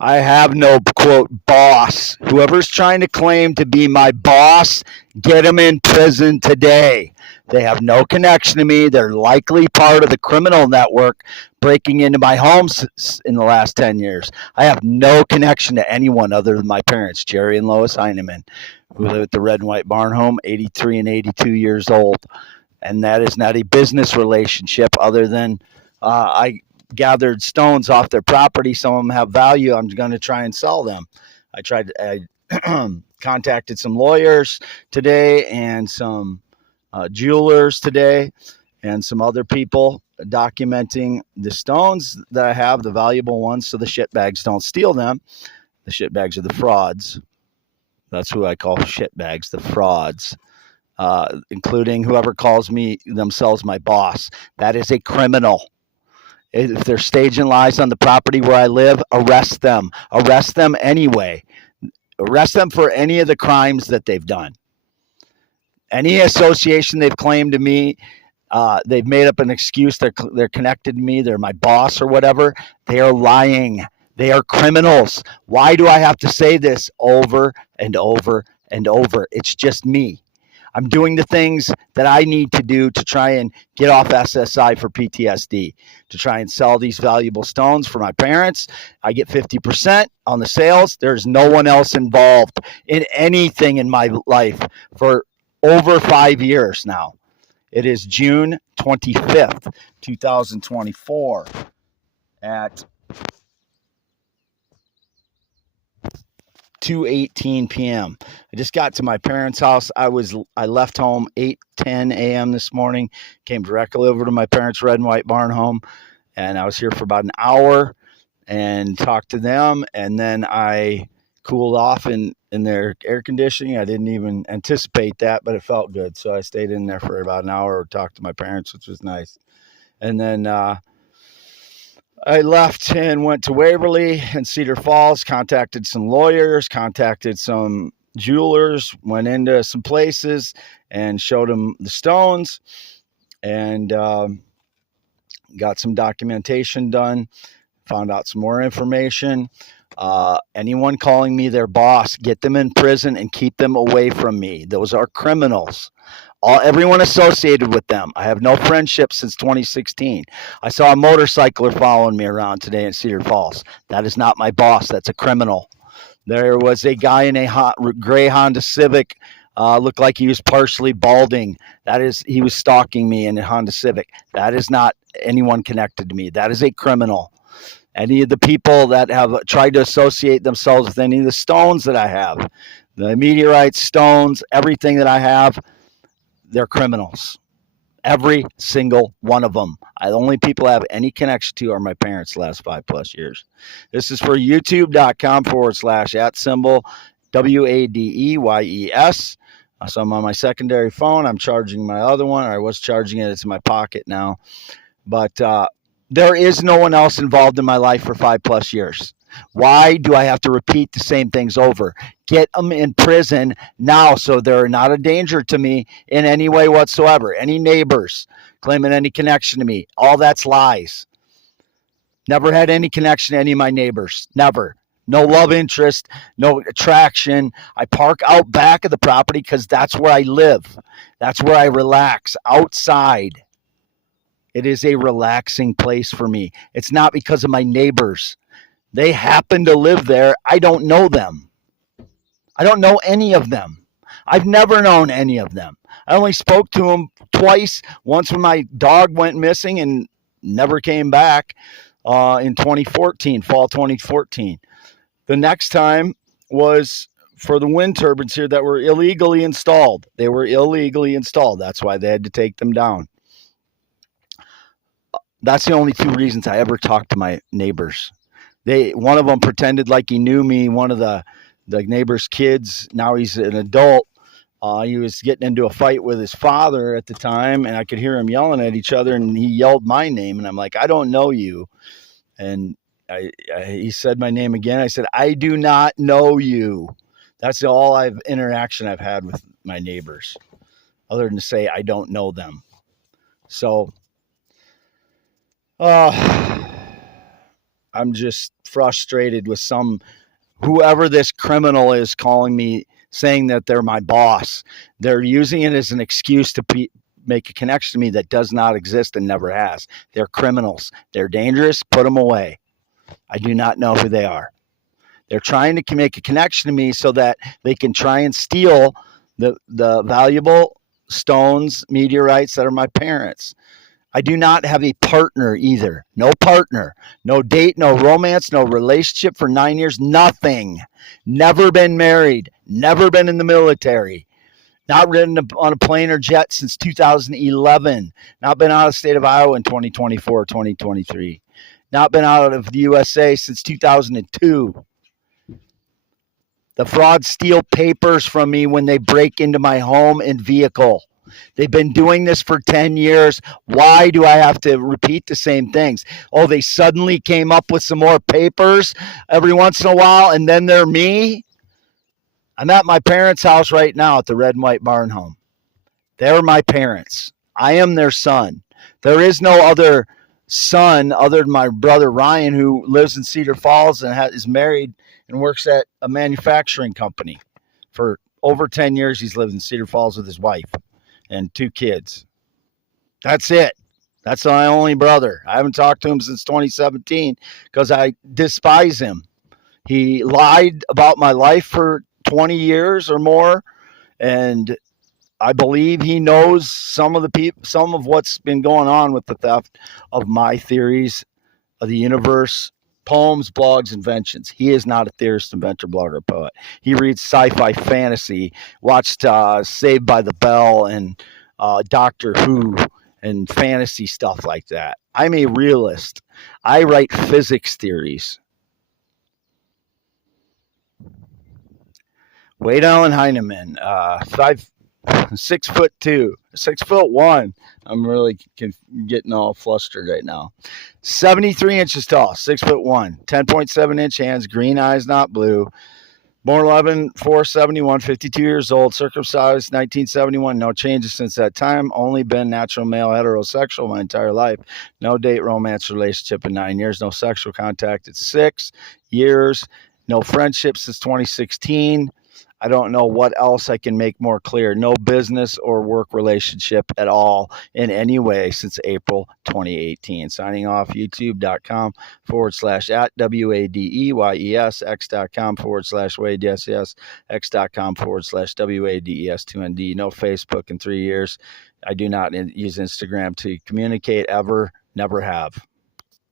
I have no quote boss. Whoever's trying to claim to be my boss, get them in prison today. They have no connection to me. They're likely part of the criminal network breaking into my homes in the last 10 years. I have no connection to anyone other than my parents, Jerry and Lois Heineman, who live at the Red and White Barn Home, 83 and 82 years old. And that is not a business relationship other than I gathered stones off their property. Some of them have value. I'm going to try and sell them. I contacted some lawyers today and some jewelers today and some other people documenting the stones that I have, the valuable ones, so the shitbags don't steal them. The shitbags are the frauds. That's who I call shitbags, the frauds. Including whoever calls me themselves my boss. That is a criminal. If they're staging lies on the property where I live, arrest them. Arrest them anyway. Arrest them for any of the crimes that they've done. Any association they've claimed to me, they've made up an excuse. They're connected to me. They're my boss or whatever. They are lying. They are criminals. Why do I have to say this over and over and over? It's just me. I'm doing the things that I need to do to try and get off SSI for PTSD, to try and sell these valuable stones for my parents. I get 50% on the sales. There's no one else involved in anything in my life for over 5 years now. It is June 25th, 2024 at 2:18 p.m. I just got to my parents' house. I left home 8:10 a.m. this morning, came directly over to my parents' red and white barn home, and I was here for about an hour and talked to them, and then I cooled off in their air conditioning. I didn't even anticipate that, but it felt good. So I stayed in there for about an hour, talked to my parents, which was nice. And then I left and went to Waverly and Cedar Falls, contacted some lawyers, contacted some jewelers, went into some places and showed them the stones and got some documentation done, found out some more information. Anyone calling me their boss, get them in prison and keep them away from me. Those are criminals. Everyone associated with them. I have no friendship since 2016. I saw a motorcycler following me around today in Cedar Falls. That is not my boss. That's a criminal. There was a guy in a gray Honda Civic, looked like he was partially balding. He was stalking me in a Honda Civic. That is not anyone connected to me. That is a criminal. Any of the people that have tried to associate themselves with any of the stones that I have, the meteorites, stones, everything that I have, they're criminals. Every single one of them. The only people I have any connection to are my parents the last 5+ years. This is for youtube.com/@ WADEYES. So I'm on my secondary phone. I'm charging my other one. I was charging it. It's in my pocket now. But there is no one else involved in my life for 5+ years. Why do I have to repeat the same things over? Get them in prison now so they're not a danger to me in any way whatsoever. Any neighbors claiming any connection to me, all that's lies. Never had any connection to any of my neighbors. Never. No love interest, no attraction. I park out back of the property because that's where I live. That's where I relax, outside. It is a relaxing place for me. It's not because of my neighbors. They happen to live there. I don't know them. I don't know any of them. I've never known any of them. I only spoke to them twice. Once when my dog went missing and never came back in 2014, fall 2014. The next time was for the wind turbines here that were illegally installed. They were illegally installed. That's why they had to take them down. That's the only 2 reasons I ever talked to my neighbors. One of them pretended like he knew me. One of the neighbor's kids, now he's an adult. He was getting into a fight with his father at the time, and I could hear him yelling at each other, and he yelled my name, and I'm like, I don't know you. And he said my name again. I said, I do not know you. That's all interaction I've had with my neighbors, other than to say I don't know them. So, I'm just frustrated with whoever this criminal is calling me, saying that they're my boss. They're using it as an excuse to make a connection to me that does not exist and never has. They're criminals. They're dangerous. Put them away. I do not know who they are. They're trying to make a connection to me so that they can try and steal the valuable stones, meteorites that are my parents. I do not have a partner either. No partner, no date, no romance, no relationship for 9 years, nothing. Never been married, never been in the military, not ridden on a plane or jet since 2011, not been out of the state of Iowa in 2024, 2023, not been out of the USA since 2002. The frauds steal papers from me when they break into my home and vehicle. They've been doing this for 10 years. Why do I have to repeat the same things? Oh, they suddenly came up with some more papers every once in a while, and then they're me? I'm at my parents' house right now at the Red and White Barn Home. They're my parents. I am their son. There is no other son other than my brother Ryan, who lives in Cedar Falls and is married and works at a manufacturing company. For over 10 years, he's lived in Cedar Falls with his wife and 2 kids. That's it. That's my only brother. I haven't talked to him since 2017 because I despise him. He lied about my life for 20 years or more, and I believe he knows some of what's been going on with the theft of my theories of the universe, poems, blogs, inventions. He is not a theorist, inventor, blogger, or poet. He reads sci-fi fantasy, watched Saved by the Bell and Doctor Who and fantasy stuff like that. I'm a realist. I write physics theories. Wade Allen Heinemann, 6'2", 6'1". I'm really getting all flustered right now. 73 inches tall, 6'1", 10.7-inch hands, green eyes, not blue. Born 11/4/71, 52 years old, circumcised 1971. No changes since that time. Only been natural male, heterosexual my entire life. No date, romance, relationship in 9 years. No sexual contact in 6 years. No friendship since 2016. I don't know what else I can make more clear. No business or work relationship at all in any way since April 2018. Signing off, youtube.com/@ WADEYES, x.com/Wade, yes, x.com/WADES2ND. No Facebook in 3 years. I do not use Instagram to communicate ever, never have.